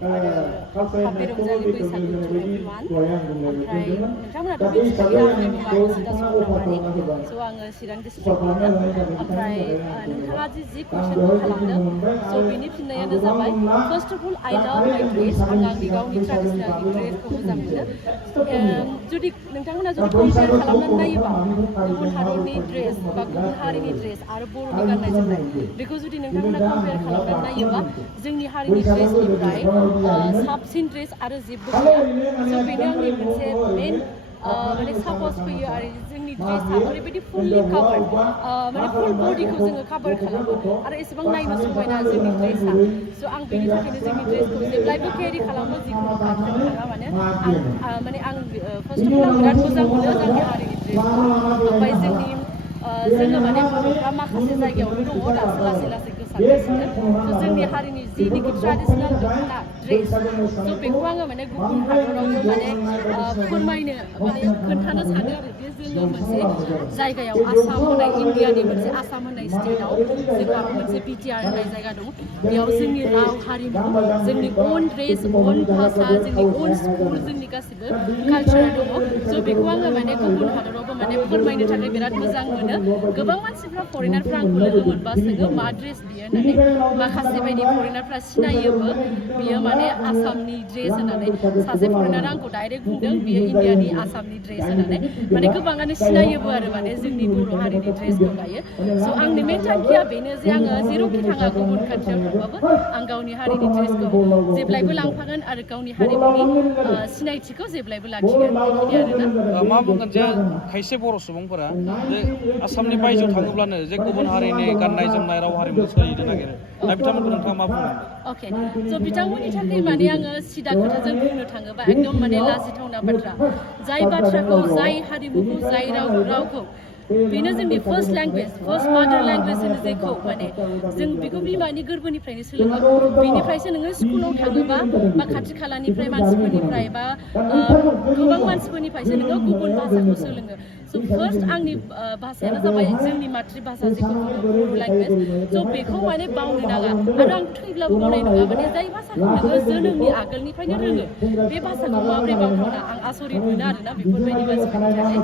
Happy Ramadan Bwisagu to everyone. ओमफ्राय नोंथांमोनाथ' मिथिखायो आंनि मुङा रसिदा चक्रवर्ती स' आङो चिरां डिस्ट्रिक्टनिनो ओमफ्राय नोंथाङा जि कुइसनखौ खालामदों स' बेनि फिननायानो जाबाय फार्स्ट अफ अल आइ लाभ माइ ड्रेस आं आंनि गावनि ट्रेडिसनेल ड्रेसखौ मोजां मोनो जुदि नोंथांमोना जुदि कम्पेयार खालामनानै नायोबा गुबुन हारिनि ड्रेस बा गुबुन हारिनि ड्रेस आरो बर'नि गाननाय जोमनाय बेखौ जुदि नोंथांमोना कम्पेयार खालामनानै नायोबा जोंनि हारिनि ड्रेसनिफ्राय साबसिन ड्रेस आरो जेबो गैया स' बेनो आंनि मोनसे मेन माने सापस फैयो आरो जोंनि ड्रेसा ओरैबायदि फुल्लि काभार माने फुल बडिखौ जोङो काभार खालामो आरो एसेबां नायनो समायना जोंनि ड्रेसा स' आं बेनि थाखायनो जोंनि ड्रेसखौ जेब्लायबो केरि खालामो जिखुनु कान्ट्रियाव थाङा माने आं माने आं फार्स्ट अफ अल बिराद मोजां मोनो जोंनि हारिनि ड्रेसखौ ओमफ्राय जोङो माने बर'फ्रा माखासे जायगायावनो दङ दासो लासै लासै गोसारगासिनो स' जोंनि हारिनि जिनिखि ट्रेडिसनेल दख'ना ड्रेस स' बेखौ आङो माने गुबुन हादरावबो माने फोरमायनो माने खोन्थानो सानो आरो जे जोङो मोनसे जायगायाव आसाम होननाय इण्डियानि मोनसे आसाम होननाय स्टेटआव जोंहा मोनसे बिटिआर होननाय जायगा दं बेयाव जोंनि राव हारिमु जोंनि अन ड्रेस अन भाषा जोंनि अन स्कुल जोंनि गासिबो कालचार दङ स' बेखौ आङो माने गुबुन हादरावबो माने फोरमायनो थाखाय बिराद मोजां मोनो गोबां मानसिफ्रा फरेनारफ्रा आंखौ लोगो मोनबा सोङो मा ड्रेस बियो होननानै माखासे बायदि फरेनारफ्रा सिनायोबो बियो माने आसामनि ड्रेस होननानै सासे फरेनारा आंखौ डाइरेक्ट बुंदों बियो इण्डियानि आसामनि ड्रेस होननानै माने गोबाङानो सिनायोबो आरो माने जोंनि बर' हारिनि ड्रेसखौ दायो स' आंनि मेन थांखिया बेनो जे आङो जेरावखि थाङा गुबुन कान्ट्रियाव थांबाबो आं गावनि हारिनि ड्रेसखौ जेब्लायबो लांफागोन आरो गावनि हारिमुनि सिनायथिखौ जेब्लायबो लाखिगोन बेखिनि आरोना मा बुंगोन जे खायसे बर' सुबुंफोरा जे आसामनि बायजोआव थाङोब्लानो जे गुबुन हारिनि गाननाय जोमनाय राव हारिमु सोलिनो नागिरो दा बिथांमोनखौ नोंथाङा मा बुंगोन अके स' बिथांमोननि थाखाय माने आङो सिदा खोथाजों बुंनो थाङोबा एकदम माने लाजिथावना बाथ्रा जाय बाथ्राखौ जाय हारिमुखौ जाय रावखौ बेनो जोंनि फार्स्ट लेंगुवेज फार्स्ट मादार लेंगुवेज होनो जेखौ माने जों बेखौ बिमानि गोरबोनिफ्रायनो सोलोङो बेनिफ्रायसो नोङो स्कुलाव थाङोबा बा खाथि खालानिफ्राय मानसिफोरनिफ्राय बा गोबां मानसिफोरनिफ्रायसो नोङो गुबुन भाषाखौ सोलोङो स' फार्स्ट आंनि भाषायानो जाबाय जोंनि मातृभाषा जेखौ बुङो बर' लेंगुवेज स' बेखौ माने बावनो नाङा आरो आं थैब्लाबो बावनाय नङा माने जाय भाषाखौ नोङो जोनोमनि आगोलनिफ्रायनो रोङो बे भाषाखौ माबोरै बावथावना आं आसरित मोनो आरोना बेफोरबायदि मानसिफोरनि थाखाय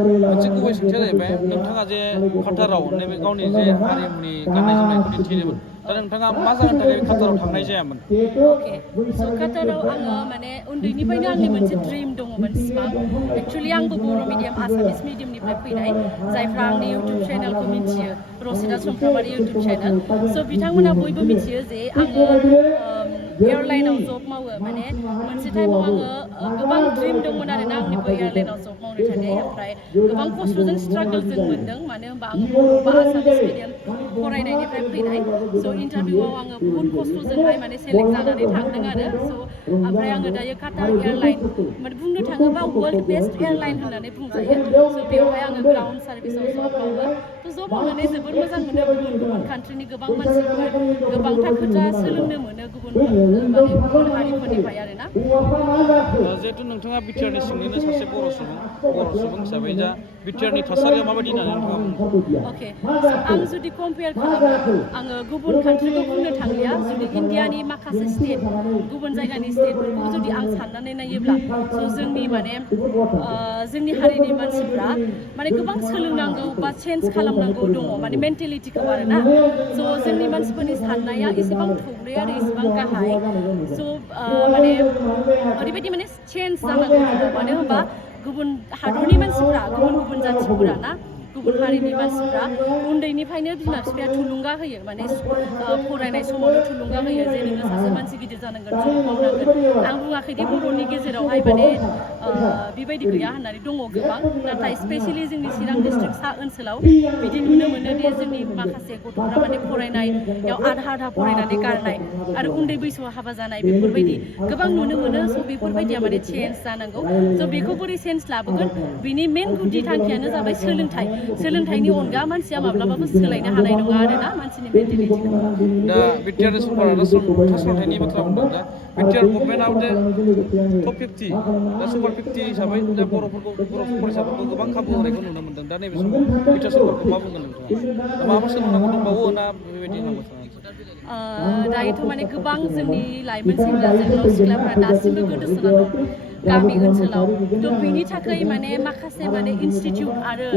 मोनसे गुबै सोंथिया जाहैबाय नोंथाङा जे काटाराव नैबे गावनि जे हारिमुनि गाननाय जोमनायखौ दिन्थिदोंमोन दा नोंथाङा मा जाहोननि थाखाय बे काटाराव थांनाय जायामोन अके स' काटाराव आङो माने उन्दैनिफ्रायनो आंनि मोनसे ड्रिम दङमोन सिमां एक्सुवेलि आंबो बर' मिडियाम आसामिस मिडियामनिफ्राय फैनाय जायफ्रा आंनि इउटुब चेनेलखौ मिथियो रसिदा चक्रवर्ती इउटुब चेनेल स' बिथांमोना बयबो मिथियो जे आङो एयारलाइनाव जब मावो माने मोनसे टाइमाव आङो गोबां ड्रिम दंमोन आरोना आंनिबो एयारलाइनाव जब मावनो थाखाय ओमफ्राय गोबां खस्थ'जों स्ट्रागोल जों मोन्दों मानो होनबा आङो बर' बा आसामिस मिडियाम फरायनायनिफ्राय फैनाय स' इन्टारभिउआव आङो बुहुत खस्थ'जोंहाय माने सेलेक्ट जानानै थांदों आरो स' ओमफ्राय आङो दायो काटार एयारलाइन माने बुंनो थाङोबा वर्ल्ड बेस्ट एयारलाइन होननानै बुंजायो स' बेवहाय आङो ग्राउन्ड सार्भिसाव जब मावो थ' जब मावनानै जोबोर मोजां मोनो गुबुन गुबुन कान्ट्रिनि गोबां मानसिफोर गोबांथा खोथा सोलोंनो मोनो गुबुन माने गुबुन हारिफोरनिफ्राय आरोना जिहेतु नोंथाङा बिटिआरनि सिंनिनो सासे बर' सुबुं हिसाबै दा बिटिआरनि थासारिया माबायदि होननानै नोंथाङा बुंदों अके आं जुदि कम्पेयार खालामो आङो गुबुन कान्ट्रिखौ बुंनो थांलिया जुदि इण्डियानि माखासे स्टेट गुबुन जायगानि स्टेटफोरखौ जुदि आं साननानै नायोब्ला स' जोंनि माने जोंनि हारिनि मानसिफ्रा माने गोबां सोलोंनांगौ बा चेन्ज खालामनांगौ दङ माने मेन्टेलिटिखौ आरोना स' जोंनि मानसिफोरनि साननाया एसेबां थौले आरो एसेबां गाहाय स' माने ओरैबायदि माने चेन्ज जानांगौ दङ मानो होनबा गुबुन हादरनि मानसिफ्रा गुबुन गुबुन जाथिफोरा ना गुबुन हारिनि मानसिफ्रा उन्दैनिफ्रायनो बिमा बिफाया थुलुंगा होयो माने फरायनाय समावनो थुलुंगा होयो जे नोङो सासे मानसि गिदिर जानांगोन जब मावनांगोन आं बुङाखैदि बर'नि गेजेरावहाय माने बेबायदि गैया होननानै दङ गोबां नाथाय स्पेसियेलि जोंनि चिरां डिस्ट्रिक्ट सा ओनसोलाव बिदि नुनो मोनो दि जोंनि माखासे गथ'फ्रा माने फरायनायाव आधा फरायनानै गारनाय आरो उन्दै बैसोआव हाबा जानाय बेफोरबायदि गोबां नुनो मोनो स' बेफोरबायदिया माने चेन्ज जानांगौ स' बेखौ बोरै चेन्ज लाबोगोन बिनि मेन गुदि थांखियानो जाबाय सोलोंथाइ सोलोंथाइनि अनगा मानसिया माब्लाबाबो सोलायनो हानाय नङा आरोना मानसिनि मेन्टेलिटिखौ दा बिटिआर सरकारा दा थास'नायनि बाथ्रा बुंदों दा बिटिआर गभर्नमेन्टआव दे टप 50 दा सुपार 50 हिसाबै दा बर' फरायसाफोरखौ गोबां खाबु होनायखौ नुनो मोनदों दा नैबे समाव बिटिआर सरकारखौ मा बुंगोन नोंथाङा दा माबाफोर सोलोंनांगौ दंबावो ना बेबायदि होननांगौ दायोथ' माने गोबां जोंनि लाइमोन सेंग्रा जोहोलाव सिख्लाफ्रा दासिमबो गोदोसोना दं गामि ओनसोलाव थ' बिनि थाखाय माने माखासे माने इनस्टिटिउट आरो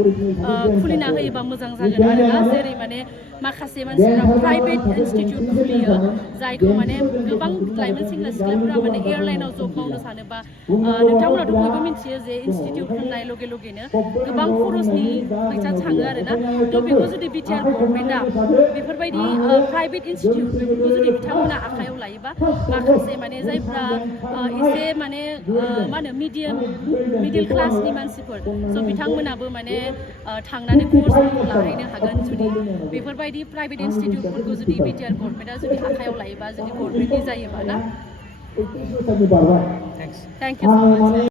खुलिना होयोबा मोजां जागोन आरोना जेरै माने माखासे मानसिफ्रा प्राइभेट इनस्टिटिउट खुलियो जायखौ माने गोबां लाइमोन सेंग्रा सिख्लाफ्रा माने एयारलाइनाव जब मावनो सानोबा नोंथांमोनाथ' बयबो मिथियो जे इनस्टिटिउट होननाय लगे लगेनो गोबां खरसनि फैसा थाङो आरोना थ' बेखौ जुदि बिटिआर गभर्नमेन्टआ बेफोरबायदि प्राइभेट इनस्टिटिउट बेफोरखौ जुदि बिथांमोना आखायाव लायोबा माखासे माने जायफ्रा एसे माने मा होनो मिडिल क्लासनि मानसिफोर स' बिथांमोनाबो माने थांनानै कर्सफोरखौ लाहैनो हागोन जुदि बेफोरबायदि प्राइभेट इनस्टिटिउटफोरखौ जुदि बिटिआर गभर्नमेन्टआ जुदि आखायाव लायोबा जुदि गभर्नमेन्टनि जायोबा ना थेंक इउ स' माच